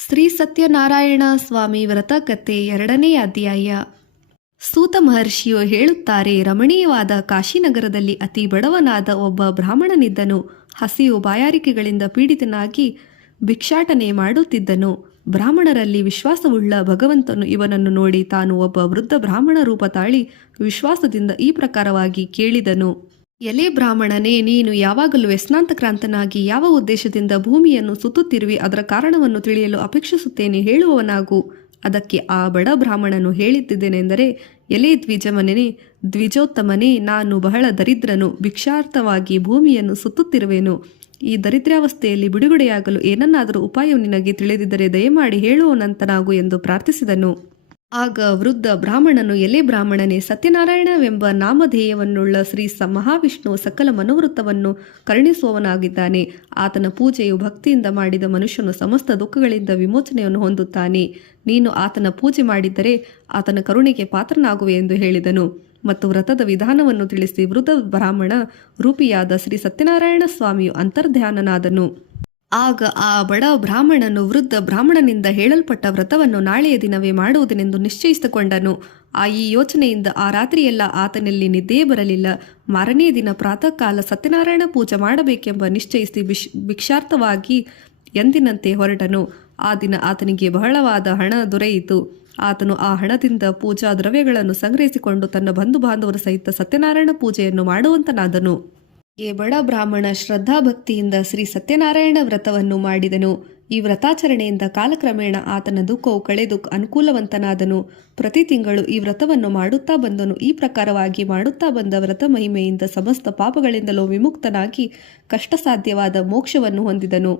ಶ್ರೀ ಸತ್ಯನಾರಾಯಣ ಸ್ವಾಮಿ ವ್ರತ ಕಥೆ 2ನೇ ಅಧ್ಯಾಯ. ಸೂತ ಮಹರ್ಷಿಯು ಹೇಳುತ್ತಾರೆ, ರಮಣೀಯವಾದ ಕಾಶಿನಗರದಲ್ಲಿ ಅತಿ ಬಡವನಾದ ಒಬ್ಬ ಬ್ರಾಹ್ಮಣನಿದ್ದನು. ಹಸಿವು ಬಾಯಾರಿಕೆಗಳಿಂದ ಪೀಡಿತನಾಗಿ ಭಿಕ್ಷಾಟನೆ ಮಾಡುತ್ತಿದ್ದನು. ಬ್ರಾಹ್ಮಣರಲ್ಲಿ ವಿಶ್ವಾಸವುಳ್ಳ ಭಗವಂತನು ಇವನನ್ನು ನೋಡಿ ತಾನು ಒಬ್ಬ ವೃದ್ಧ ಬ್ರಾಹ್ಮಣ ರೂಪ ತಾಳಿ ವಿಶ್ವಾಸದಿಂದ ಈ ಪ್ರಕಾರವಾಗಿ ಕೇಳಿದನು. ಎಲೆ ಬ್ರಾಹ್ಮಣನೇ, ನೀನು ಯಾವಾಗಲೂ ವ್ಯಸನಾಂತಕ್ರಾಂತನಾಗಿ ಯಾವ ಉದ್ದೇಶದಿಂದ ಭೂಮಿಯನ್ನು ಸುತ್ತುತ್ತಿರುವಿ, ಅದರ ಕಾರಣವನ್ನು ತಿಳಿಯಲು ಅಪೇಕ್ಷಿಸುತ್ತೇನೆ, ಹೇಳುವವನಾಗು. ಅದಕ್ಕೆ ಆ ಬಡ ಬ್ರಾಹ್ಮಣನು ಹೇಳಿದ್ದೇನೆಂದರೆ, ಎಲೆ ದ್ವಿಜೋತ್ತಮನೇ, ನಾನು ಬಹಳ ದರಿದ್ರನು, ಭಿಕ್ಷಾರ್ಥವಾಗಿ ಭೂಮಿಯನ್ನು ಸುತ್ತುತ್ತಿರುವೆನು. ಈ ದರಿದ್ರಾವಸ್ಥೆಯಲ್ಲಿ ಬಿಡುಗಡೆಯಾಗಲು ಏನನ್ನಾದರೂ ಉಪಾಯವು ನಿನಗೆ ತಿಳಿದಿದ್ದರೆ ದಯಮಾಡಿ ಹೇಳುವನಂತನಾಗು ಎಂದು ಪ್ರಾರ್ಥಿಸಿದನು. ಆಗ ವೃದ್ಧ ಬ್ರಾಹ್ಮಣನು, ಎಲೆ ಬ್ರಾಹ್ಮಣನೇ, ಸತ್ಯನಾರಾಯಣವೆಂಬ ನಾಮಧೇಯವನ್ನುಳ್ಳ ಶ್ರೀ ಮಹಾವಿಷ್ಣು ಸಕಲ ಮನೋವೃತ್ತವನ್ನು ಕರುಣಿಸುವವನಾಗಿದ್ದಾನೆ. ಆತನ ಪೂಜೆಯು ಭಕ್ತಿಯಿಂದ ಮಾಡಿದ ಮನುಷ್ಯನು ಸಮಸ್ತ ದುಃಖಗಳಿಂದ ವಿಮೋಚನೆಯನ್ನು ಹೊಂದುತ್ತಾನೆ. ನೀನು ಆತನ ಪೂಜೆ ಮಾಡಿದ್ದರೆ ಆತನ ಕರುಣೆಗೆ ಪಾತ್ರನಾಗುವೆ ಎಂದು ಹೇಳಿದನು ಮತ್ತು ವ್ರತದ ವಿಧಾನವನ್ನು ತಿಳಿಸಿ ವೃದ್ಧ ಬ್ರಾಹ್ಮಣ ರೂಪಿಯಾದ ಶ್ರೀ ಸತ್ಯನಾರಾಯಣ ಸ್ವಾಮಿಯು ಅಂತರ್ಧ್ಯಾನನಾದನು. ಆಗ ಆ ಬಡ ಬ್ರಾಹ್ಮಣನು ವೃದ್ಧ ಬ್ರಾಹ್ಮಣನಿಂದ ಹೇಳಲ್ಪಟ್ಟ ವ್ರತವನ್ನು ನಾಳೆಯ ದಿನವೇ ಮಾಡುವುದೆಂದು ನಿಶ್ಚಯಿಸಿಕೊಂಡನು. ಈ ಯೋಚನೆಯಿಂದ ಆ ರಾತ್ರಿಯೆಲ್ಲ ಆತನಲ್ಲಿ ನಿದ್ದೆಯೇ ಬರಲಿಲ್ಲ. ಮಾರನೇ ದಿನ ಪ್ರಾತಃ ಕಾಲ ಸತ್ಯನಾರಾಯಣ ಪೂಜೆ ಮಾಡಬೇಕೆಂಬ ನಿಶ್ಚಯಿಸಿ ಭಿಕ್ಷಾರ್ಥವಾಗಿ ಎಂದಿನಂತೆ ಹೊರಟನು. ಆ ದಿನ ಆತನಿಗೆ ಬಹಳವಾದ ಹಣ ದೊರೆಯಿತು. ಆತನು ಆ ಹಣದಿಂದ ಪೂಜಾ ದ್ರವ್ಯಗಳನ್ನು ಸಂಗ್ರಹಿಸಿಕೊಂಡು ತನ್ನ ಬಂಧು ಬಾಂಧವರ ಸಹಿತ ಸತ್ಯನಾರಾಯಣ ಪೂಜೆಯನ್ನು ಮಾಡುವಂತನಾದನು. ಬಡ ಬ್ರಾಹ್ಮಣ ಶ್ರದ್ಧಾಭಕ್ತಿಯಿಂದ ಶ್ರೀ ಸತ್ಯನಾರಾಯಣ ವ್ರತವನ್ನು ಮಾಡಿದನು. ಈ ವ್ರತಾಚರಣೆಯಿಂದ ಕಾಲಕ್ರಮೇಣ ಆತನ ದುಃಖವು ಕಳೆದು ಅನುಕೂಲವಂತನಾದನು. ಪ್ರತಿ ತಿಂಗಳು ಈ ವ್ರತವನ್ನು ಮಾಡುತ್ತಾ ಬಂದನು. ಈ ಪ್ರಕಾರವಾಗಿ ಮಾಡುತ್ತಾ ಬಂದ ವ್ರತ ಮಹಿಮೆಯಿಂದ ಸಮಸ್ತ ಪಾಪಗಳಿಂದಲೂ ವಿಮುಕ್ತನಾಗಿ ಕಷ್ಟಸಾಧ್ಯವಾದ ಮೋಕ್ಷವನ್ನು ಹೊಂದಿದನು.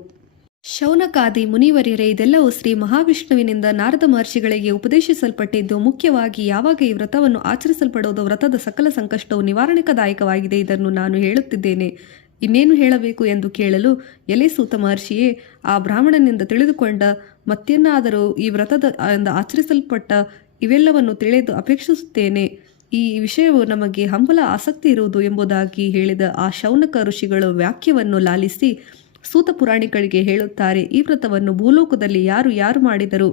ಶೌನಕಾದಿ ಮುನಿವರ್ಯರೇ, ಇದೆಲ್ಲವೂ ಶ್ರೀ ಮಹಾವಿಷ್ಣುವಿನಿಂದ ನಾರದ ಮಹರ್ಷಿಗಳಿಗೆ ಉಪದೇಶಿಸಲ್ಪಟ್ಟಿದ್ದು, ಮುಖ್ಯವಾಗಿ ಯಾವಾಗ ಈ ವ್ರತವನ್ನು ಆಚರಿಸಲ್ಪಡುವುದು ವ್ರತದ ಸಕಲ ಸಂಕಷ್ಟವು ನಿವಾರಣಕದಾಯಕವಾಗಿದೆ, ಇದನ್ನು ನಾನು ಹೇಳುತ್ತಿದ್ದೇನೆ. ಇನ್ನೇನು ಹೇಳಬೇಕು ಎಂದು ಕೇಳಲು, ಎಲೆ ಸೂತ ಮಹರ್ಷಿಯೇ, ಆ ಬ್ರಾಹ್ಮಣನಿಂದ ತಿಳಿದುಕೊಂಡ ಮತ್ತೇನಾದರೂ ಈ ವ್ರತದ ಆಚರಿಸಲ್ಪಟ್ಟ ಇವೆಲ್ಲವನ್ನು ತಿಳಿದು ಅಪೇಕ್ಷಿಸುತ್ತೇನೆ. ಈ ವಿಷಯವು ನಮಗೆ ಹಂಬಲ ಆಸಕ್ತಿ ಇರುವುದು ಎಂಬುದಾಗಿ ಹೇಳಿದ ಆ ಶೌನಕ ಋಷಿಗಳು ವಾಕ್ಯವನ್ನು ಲಾಲಿಸಿ ಸೂತ ಪುರಾಣಿಗಳಿಗೆ ಹೇಳುತ್ತಾರೆ, ಈ ವ್ರತವನ್ನು ಭೂಲೋಕದಲ್ಲಿ ಯಾರು ಮಾಡಿದರು,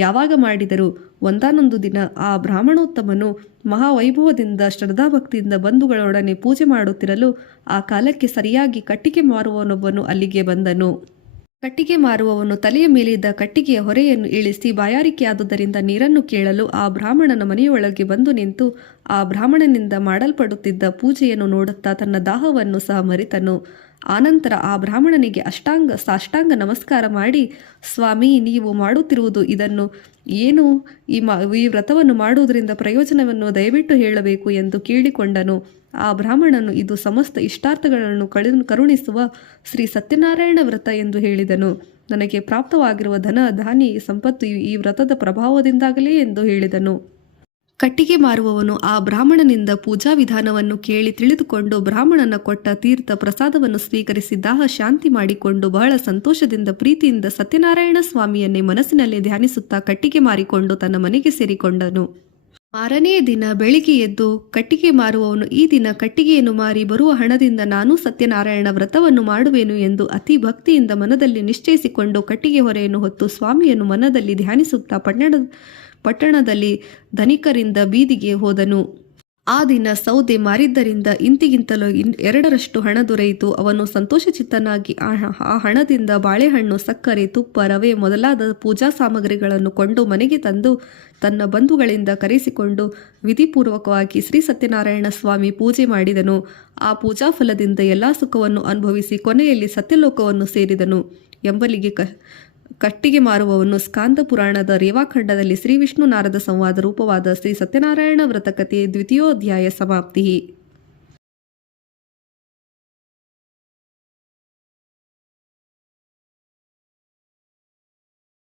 ಯಾವಾಗ ಮಾಡಿದರು. ಒಂದಾನೊಂದು ದಿನ ಆ ಬ್ರಾಹ್ಮಣೋತ್ತಮನು ಮಹಾವೈಭವದಿಂದ ಶ್ರದ್ಧಾಭಕ್ತಿಯಿಂದ ಬಂಧುಗಳೊಡನೆ ಪೂಜೆ ಮಾಡುತ್ತಿರಲು ಆ ಕಾಲಕ್ಕೆ ಸರಿಯಾಗಿ ಕಟ್ಟಿಗೆ ಮಾರುವವನೊಬ್ಬನು ಅಲ್ಲಿಗೆ ಬಂದನು. ಕಟ್ಟಿಗೆ ಮಾರುವವನು ತಲೆಯ ಮೇಲಿದ್ದ ಕಟ್ಟಿಗೆಯ ಹೊರೆಯನ್ನು ಇಳಿಸಿ ಬಾಯಾರಿಕೆಯಾದುದರಿಂದ ನೀರನ್ನು ಕೇಳಲು ಆ ಬ್ರಾಹ್ಮಣನ ಮನೆಯೊಳಗೆ ಬಂದು ನಿಂತು ಆ ಬ್ರಾಹ್ಮಣನಿಂದ ಮಾಡಲ್ಪಡುತ್ತಿದ್ದ ಪೂಜೆಯನ್ನು ನೋಡುತ್ತಾ ತನ್ನ ದಾಹವನ್ನು ಸಹ ಮರೆತನು. ಆನಂತರ ಆ ಬ್ರಾಹ್ಮಣನಿಗೆ ಸಾಷ್ಟಾಂಗ ನಮಸ್ಕಾರ ಮಾಡಿ, ಸ್ವಾಮಿ, ನೀವು ಮಾಡುತ್ತಿರುವುದು ಇದನ್ನು ಏನು? ಈ ವ್ರತವನ್ನು ಮಾಡುವುದರಿಂದ ಪ್ರಯೋಜನವನ್ನು ದಯವಿಟ್ಟು ಹೇಳಬೇಕು ಎಂದು ಕೇಳಿಕೊಂಡನು. ಆ ಬ್ರಾಹ್ಮಣನು, ಇದು ಸಮಸ್ತ ಇಷ್ಟಾರ್ಥಗಳನ್ನು ಕರುಣಿಸುವ ಶ್ರೀ ಸತ್ಯನಾರಾಯಣ ವ್ರತ ಎಂದು ಹೇಳಿದನು. ನನಗೆ ಪ್ರಾಪ್ತವಾಗಿರುವ ಧನ ಧಾನ್ಯ ಸಂಪತ್ತು ಈ ವ್ರತದ ಪ್ರಭಾವದಿಂದಾಗಲೇ ಎಂದು ಹೇಳಿದನು. ಕಟ್ಟಿಗೆ ಮಾರುವವನು ಆ ಬ್ರಾಹ್ಮಣನಿಂದ ಪೂಜಾ ವಿಧಾನವನ್ನು ಕೇಳಿ ತಿಳಿದುಕೊಂಡು ಬ್ರಾಹ್ಮಣನ ಕೊಟ್ಟ ತೀರ್ಥ ಪ್ರಸಾದವನ್ನು ಸ್ವೀಕರಿಸಿ ದಾಹ ಶಾಂತಿ ಮಾಡಿಕೊಂಡು ಬಹಳ ಸಂತೋಷದಿಂದ ಪ್ರೀತಿಯಿಂದ ಸತ್ಯನಾರಾಯಣ ಸ್ವಾಮಿಯನ್ನೇ ಮನಸ್ಸಿನಲ್ಲಿ ಧ್ಯಾನಿಸುತ್ತಾ ಕಟ್ಟಿಗೆ ಮಾರಿಕೊಂಡು ತನ್ನ ಮನೆಗೆ ಸೇರಿಕೊಂಡನು. ಮಾರನೆಯ ದಿನ ಬೆಳಿಗ್ಗೆ ಎದ್ದು ಕಟ್ಟಿಗೆ ಮಾರುವವನು, ಈ ದಿನ ಕಟ್ಟಿಗೆಯನ್ನು ಮಾರಿ ಬರುವ ಹಣದಿಂದ ನಾನು ಸತ್ಯನಾರಾಯಣ ವ್ರತವನ್ನು ಮಾಡುವೆನು ಎಂದು ಅತಿ ಭಕ್ತಿಯಿಂದ ಮನದಲ್ಲಿ ನಿಶ್ಚಯಿಸಿಕೊಂಡು ಕಟ್ಟಿಗೆ ಹೊರೆಯನ್ನು ಹೊತ್ತು ಸ್ವಾಮಿಯನ್ನು ಮನದಲ್ಲಿ ಧ್ಯಾನಿಸುತ್ತಾ ಪಟ್ಟಣದಲ್ಲಿ ಧನಿಕರಿಂದ ಬೀದಿಗೆ ಹೋದನು. ಆ ದಿನ ಸೌದೆ ಮಾರಿದ್ದರಿಂದ ಇಂತಿಗಿಂತಲೂ 2ರಷ್ಟು ಹಣ ದೊರೆಯಿತು. ಅವನು ಸಂತೋಷಚಿತ್ತನಾಗಿ ಆ ಹಣದಿಂದ ಬಾಳೆಹಣ್ಣು, ಸಕ್ಕರೆ, ತುಪ್ಪ, ರವೆ ಮೊದಲಾದ ಪೂಜಾ ಸಾಮಗ್ರಿಗಳನ್ನು ಕೊಂಡು ಮನೆಗೆ ತಂದು ತನ್ನ ಬಂಧುಗಳಿಂದ ಕರೆಸಿಕೊಂಡು ವಿಧಿಪೂರ್ವಕವಾಗಿ ಶ್ರೀ ಸತ್ಯನಾರಾಯಣ ಸ್ವಾಮಿ ಪೂಜೆ ಮಾಡಿದನು. ಆ ಪೂಜಾ ಫಲದಿಂದ ಎಲ್ಲ ಸುಖವನ್ನು ಅನುಭವಿಸಿ ಕೊನೆಯಲ್ಲಿ ಸತ್ಯಲೋಕವನ್ನು ಸೇರಿದನು ಎಂಬಲಿಗೆ ಕಟ್ಟಿಗೆ ಮಾರುವವನು ಸ್ಕಾಂದ ಪುರಾಣದ ರೇವಾಖಂಡದಲ್ಲಿ ಶ್ರೀ ವಿಷ್ಣು ನಾರದ ಸಂವಾದ ರೂಪವಾದ ಶ್ರೀ ಸತ್ಯನಾರಾಯಣ ವ್ರತಕಥೆ 2ನೇ ಅಧ್ಯಾಯ ಸಮಾಪ್ತಿ.